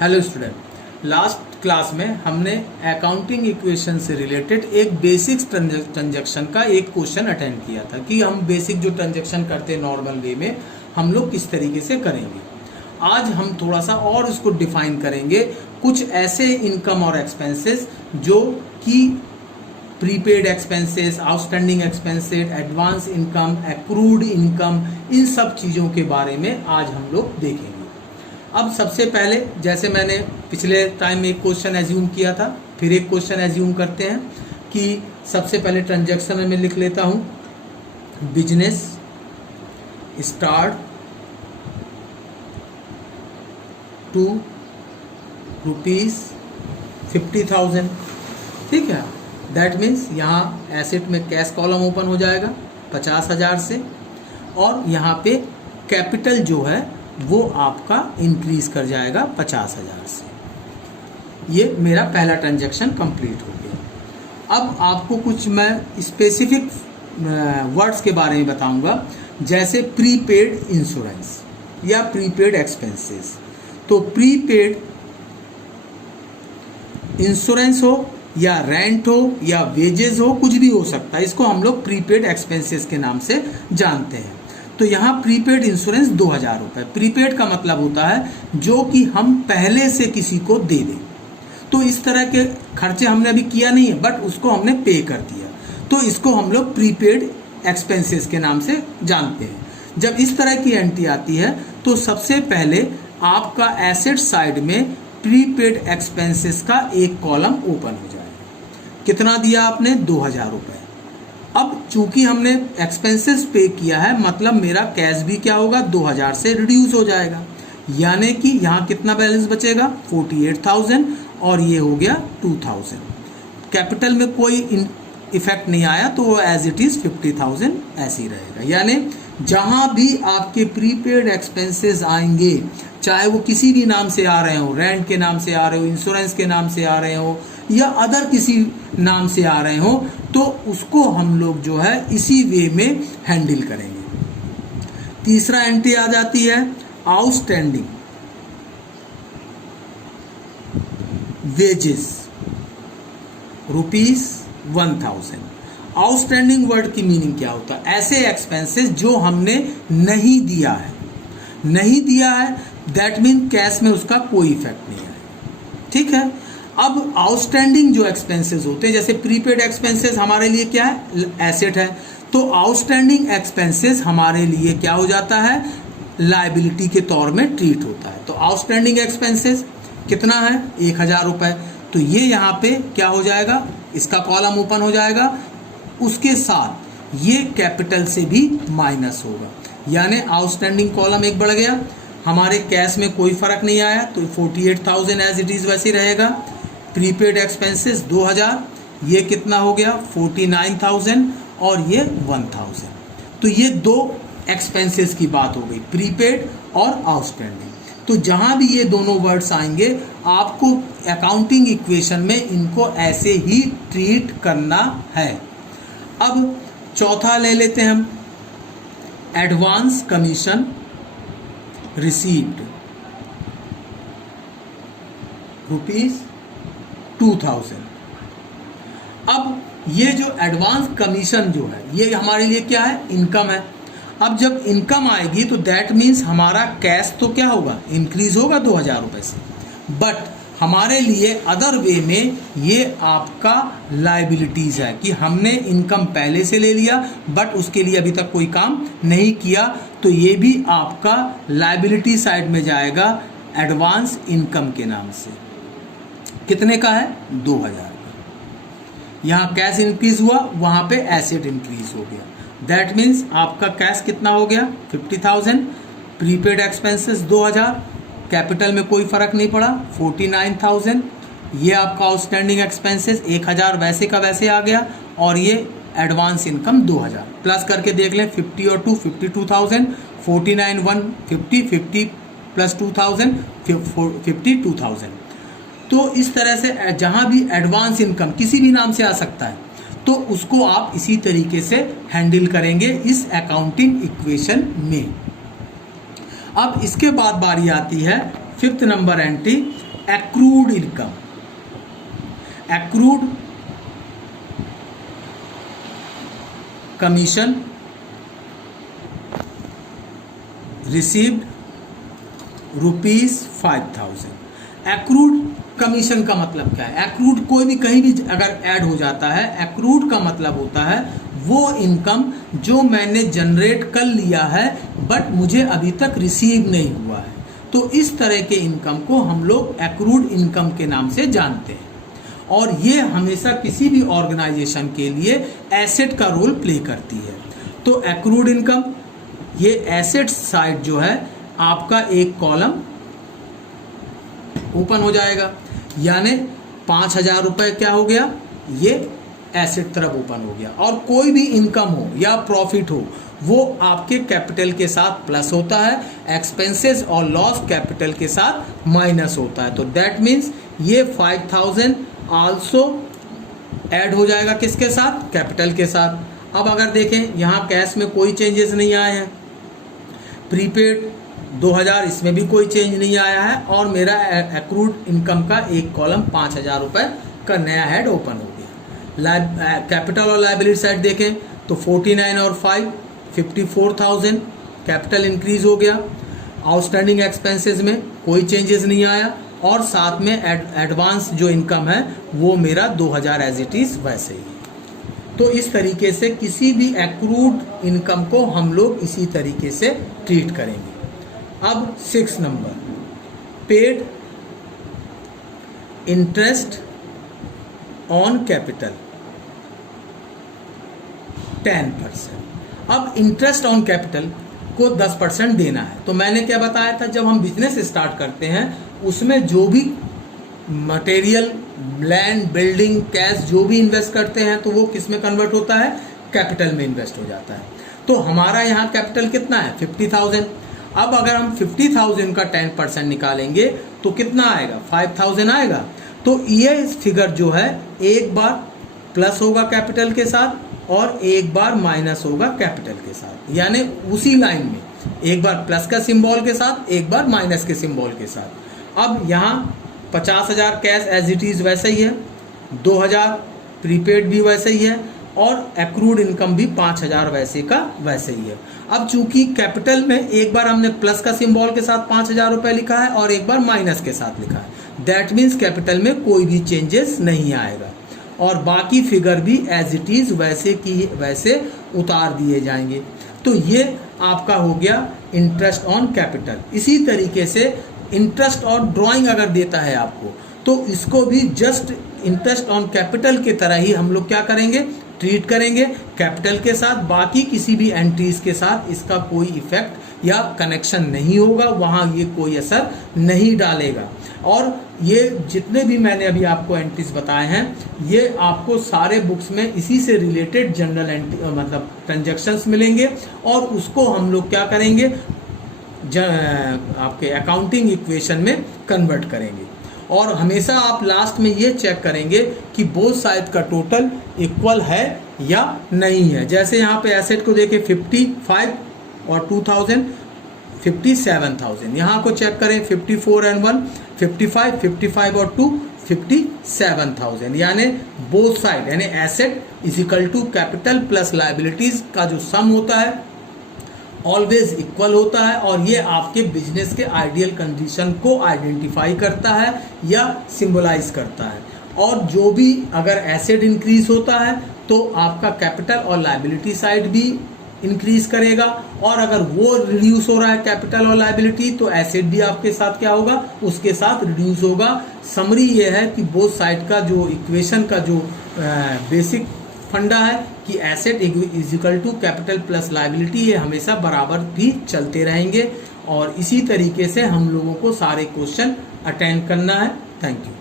Hello student, last class में हमने accounting equation से रिलेटेड एक बेसिक्स ट्रांजैक्शन का एक क्वेश्चन अटेंड किया था कि हम बेसिक जो ट्रांजैक्शन करते हैं नॉर्मल वे में हम लोग किस तरीके से करेंगे। आज हम थोड़ा सा और उसको डिफाइन करेंगे, कुछ ऐसे इनकम और एक्सपेंसेस जो कि prepaid expenses, outstanding expenses, advance income, accrued income, इन सब चीज़ों के बारे में आज हम लोग देखेंगे। अब सबसे पहले जैसे मैंने पिछले टाइम एक क्वेश्चन एज्यूम किया था, फिर एक क्वेश्चन एज्यूम करते हैं कि सबसे पहले ट्रांजैक्शन में लिख लेता हूं बिजनेस स्टार्ट टू ₹50,000। ठीक है, दैट मीन्स यहाँ एसेट में कैश कॉलम ओपन हो जाएगा 50,000 से, और यहाँ पे कैपिटल जो है वो आपका इंक्रीज कर जाएगा 50,000 से। ये मेरा पहला ट्रांजैक्शन कंप्लीट हो गया। अब आपको कुछ मैं स्पेसिफिक वर्ड्स के बारे में बताऊंगा, जैसे प्रीपेड इंश्योरेंस या प्रीपेड एक्सपेंसेस। तो प्रीपेड इंश्योरेंस हो या रेंट हो या वेजेस हो, कुछ भी हो सकता है, इसको हम लोग प्रीपेड एक्सपेंसेस के नाम से जानते हैं। तो यहाँ प्रीपेड इंश्योरेंस 2,000 रुपये। प्रीपेड का मतलब होता है जो कि हम पहले से किसी को दे दें। तो इस तरह के खर्चे हमने अभी किया नहीं है, बट उसको हमने पे कर दिया, तो इसको हम लोग प्रीपेड एक्सपेंसेस के नाम से जानते हैं। जब इस तरह की एंट्री आती है तो सबसे पहले आपका एसेट साइड में प्रीपेड एक्सपेंसेस का एक कॉलम ओपन हो जाएगा। कितना दिया आपने? 2,000 रुपये। अब चूंकि हमने एक्सपेंसेस पे किया है, मतलब मेरा कैश भी क्या होगा, 2,000 से रिड्यूस हो जाएगा, यानी कि यहाँ कितना बैलेंस बचेगा, 48,000, और ये हो गया 2,000। कैपिटल में कोई इफेक्ट नहीं आया तो वो एज इट इज 50,000 ऐसे ही रहेगा। यानी जहाँ भी आपके प्रीपेड एक्सपेंसेस आएंगे, चाहे वो किसी भी नाम से आ रहे हो, रेंट के नाम से आ रहे हो, इंश्योरेंस के नाम से आ रहे हो, या अदर किसी नाम से आ रहे हो, तो उसको हम लोग जो है इसी वे में हैंडल करेंगे। तीसरा एंट्री आ जाती है आउटस्टैंडिंग वेजेस ₹1,000। आउटस्टैंडिंग वर्ड की मीनिंग क्या होता है? ऐसे एक्सपेंसेस जो हमने नहीं दिया है, नहीं दिया है, दैट मीन कैश में उसका कोई इफेक्ट नहीं है। ठीक है। अब आउटस्टैंडिंग जो एक्सपेंसेस होते हैं, जैसे प्रीपेड एक्सपेंसेस हमारे लिए क्या है, एसेट है, तो आउटस्टैंडिंग एक्सपेंसेस हमारे लिए क्या हो जाता है, लायबिलिटी के तौर में ट्रीट होता है। तो आउटस्टैंडिंग एक्सपेंसेस कितना है, 1,000 रुपये। तो ये यहाँ पे क्या हो जाएगा, इसका कॉलम ओपन हो जाएगा, उसके साथ ये कैपिटल से भी माइनस होगा, यानी आउटस्टैंडिंग कॉलम एक बढ़ गया। हमारे कैश में कोई फर्क नहीं आया तो 48,000 एज इट इज वैसे रहेगा। प्रीपेड एक्सपेंसेस 2,000, ये कितना हो गया, 49,000, और ये 1,000। तो ये दो एक्सपेंसेस की बात हो गई, प्रीपेड और आउटस्टैंडिंग। तो जहां भी ये दोनों वर्ड्स आएंगे आपको अकाउंटिंग इक्वेशन में इनको ऐसे ही ट्रीट करना है। अब चौथा ले लेते हैं हम, एडवांस कमीशन रिसीव्ड ₹2,000। अब ये जो एडवांस कमीशन जो है ये हमारे लिए क्या है, इनकम है। अब जब इनकम आएगी तो दैट मीन्स हमारा कैश तो क्या होगा, इंक्रीज होगा 2,000 रुपये से, बट हमारे लिए अदर वे में ये आपका लायबिलिटीज़ है कि हमने इनकम पहले से ले लिया बट उसके लिए अभी तक कोई काम नहीं किया, तो ये भी आपका लायबिलिटी साइड में जाएगा एडवांस इनकम के नाम से। कितने का है, 2,000। यहाँ कैश इंक्रीज हुआ, वहाँ पे एसेट इंक्रीज हो गया, दैट मीन्स आपका कैश कितना हो गया, 50,000, प्रीपेड एक्सपेंसेस 2,000, कैपिटल में कोई फर्क नहीं पड़ा, 49,000, ये आपका आउटस्टैंडिंग एक्सपेंसेस 1,000 वैसे का वैसे आ गया, और ये एडवांस इनकम 2,000। प्लस करके देख लें, 50 और 2 52,000, 49 1 50 50 प्लस 2,000 52,000। तो इस तरह से जहाँ भी एडवांस इनकम किसी भी नाम से आ सकता है, तो उसको आप इसी तरीके से हैंडल करेंगे इस अकाउंटिंग इक्वेशन में। अब इसके बाद बारी आती है fifth number entry, accrued income, accrued commission received ₹5,000। Accrued commission का मतलब क्या है? एक्रूड कोई भी कहीं भी अगर ऐड हो जाता है, एक्रूड का मतलब होता है वो इनकम जो मैंने जनरेट कर लिया है बट मुझे अभी तक रिसीव नहीं हुआ है। तो इस तरह के इनकम को हम लोग एक्रूड इनकम के नाम से जानते हैं, और ये हमेशा किसी भी ऑर्गेनाइजेशन के लिए एसेट का रोल प्ले करती है। तो एक्रूड इनकम, ये एसेट साइड जो है आपका एक कॉलम ओपन हो जाएगा, यानी 5,000 रुपये क्या हो गया, ये एसेट तरफ ओपन हो गया। और कोई भी इनकम हो या प्रॉफिट हो वो आपके कैपिटल के साथ प्लस होता है, एक्सपेंसेस और लॉस कैपिटल के साथ माइनस होता है। तो दैट मीन्स ये 5,000 आल्सो ऐड हो जाएगा किसके साथ, कैपिटल के साथ। अब अगर देखें यहाँ कैश में कोई चेंजेस नहीं आए हैं, प्रीपेड 2,000 इसमें भी कोई चेंज नहीं आया है, और मेरा एक्रूड इनकम का एक कॉलम 5,000 रुपये का नया हेड ओपन हो गया। कैपिटल और लाइबिलिटी साइड देखें तो 49 और 5 54,000 कैपिटल इंक्रीज हो गया। आउटस्टैंडिंग एक्सपेंसेस में कोई चेंजेस नहीं आया, और साथ में एडवांस जो इनकम है वो मेरा 2,000 एज इट इज़ वैसे ही है। तो इस तरीके से किसी भी एक्रूड इनकम को हम लोग इसी तरीके से ट्रीट करेंगे। अब 6 number, paid interest on capital 10%। अब इंटरेस्ट ऑन कैपिटल को 10% देना है। तो मैंने क्या बताया था, जब हम बिजनेस स्टार्ट करते हैं उसमें जो भी मटेरियल, लैंड, बिल्डिंग, कैश जो भी इन्वेस्ट करते हैं तो वो किस में कन्वर्ट होता है, कैपिटल में इन्वेस्ट हो जाता है। तो हमारा यहाँ कैपिटल कितना है, 50,000। अब अगर हम 50,000 का 10% निकालेंगे तो कितना आएगा, 5,000 आएगा। तो ये फिगर जो है एक बार प्लस होगा कैपिटल के साथ और एक बार माइनस होगा कैपिटल के साथ, यानी उसी लाइन में एक बार प्लस का सिंबल के साथ, एक बार माइनस के सिंबल के साथ। अब यहाँ 50,000 कैश एज इट इज़ वैसे ही है, 2,000 प्रीपेड भी वैसे ही है, और एक्रूड इनकम भी 5,000 वैसे का वैसे ही है। अब चूंकि कैपिटल में एक बार हमने प्लस का सिंबल के साथ 5,000 रुपये लिखा है और एक बार माइनस के साथ लिखा है, दैट मीन्स कैपिटल में कोई भी चेंजेस नहीं आएगा, और बाकी फिगर भी एज इट इज़ वैसे की वैसे उतार दिए जाएंगे। तो ये आपका हो गया इंटरेस्ट ऑन कैपिटल। इसी तरीके से इंटरेस्ट ऑन ड्राइंग अगर देता है आपको तो इसको भी जस्ट इंटरेस्ट ऑन कैपिटल की तरह ही हम लोग क्या करेंगे, ट्रीट करेंगे कैपिटल के साथ। बाकी किसी भी एंट्रीज के साथ इसका कोई इफेक्ट या कनेक्शन नहीं होगा, वहाँ ये कोई असर नहीं डालेगा। और ये जितने भी मैंने अभी आपको एंट्रीज बताए हैं ये आपको सारे बुक्स में इसी से रिलेटेड जनरल एंट्री मतलब ट्रांजैक्शंस मिलेंगे, और उसको हम लोग क्या करेंगे, आपके अकाउंटिंग इक्वेशन में कन्वर्ट करेंगे। और हमेशा आप लास्ट में ये चेक करेंगे कि बोथ साइड का टोटल इक्वल है या नहीं है। जैसे यहाँ पे एसेट को देखें 55 और 2,000 57,000, यहाँ को चेक करें 54 एंड 1 55, 55 और 2 57,000, यानी बोथ साइड यानी asset is equal to capital plus liabilities का जो सम होता है ऑलवेज इक्वल होता है, और ये आपके बिजनेस के आइडियल कंडीशन को आइडेंटिफाई करता है या सिंबलाइज करता है। और जो भी अगर एसेट इंक्रीज होता है तो आपका कैपिटल और लायबिलिटी साइड भी इंक्रीज करेगा, और अगर वो रिड्यूस हो रहा है कैपिटल और लायबिलिटी तो एसेट भी आपके साथ क्या होगा, उसके साथ रिड्यूस होगा। समरी ये है कि बोथ साइड का जो इक्वेशन का जो बेसिक फंडा है कि asset is equal to capital plus liability, ये हमेशा बराबर भी चलते रहेंगे। और इसी तरीके से हम लोगों को सारे क्वेश्चन अटेंड करना है। Thank you.